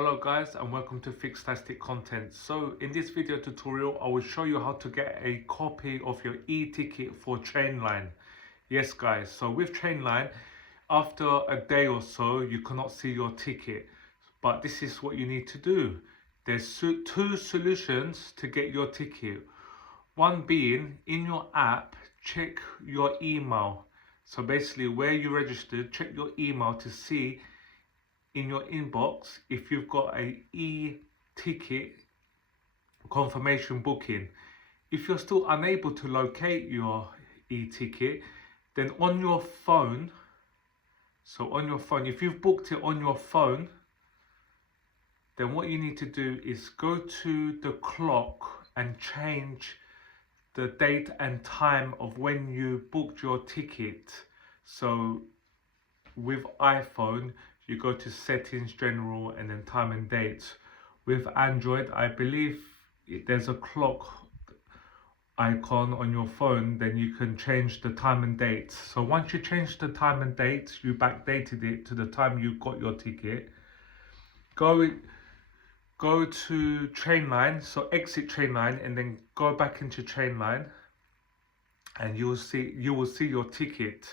Hello guys, and welcome to FIXtastic Contents. So in this video tutorial I will show you how to get a copy of your e-ticket for Trainline. Yes guys, so with Trainline, after a day or so you cannot see your ticket, but this is what you need to do. There's two solutions to get your ticket. One being, in your app, check your email. So basically where you registered, check your email to see in your inbox if you've got a e-ticket confirmation booking. If you're still unable to locate your e-ticket, then on your phone, if you've booked it on your phone, then what you need to do is go to the clock and change the date and time of when you booked your ticket. So with iPhone, you go to settings, general, and then time and date. With Android, I believe there's a clock icon on your phone, then you can change the time and date. So once you change the time and date, you backdated it to the time you got your ticket. Go to Trainline, so exit Trainline and then go back into Trainline, and you will see your ticket,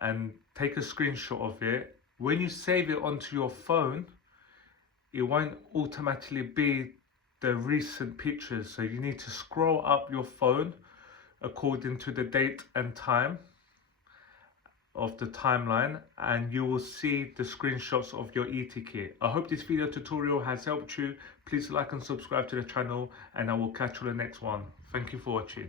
and take a screenshot of it. When you save it onto your phone, it won't automatically be the recent pictures. So you need to scroll up your phone according to the date and time of the timeline, and you will see the screenshots of your e-ticket. I hope this video tutorial has helped you. Please like and subscribe to the channel, and I will catch you on the next one. Thank you for watching.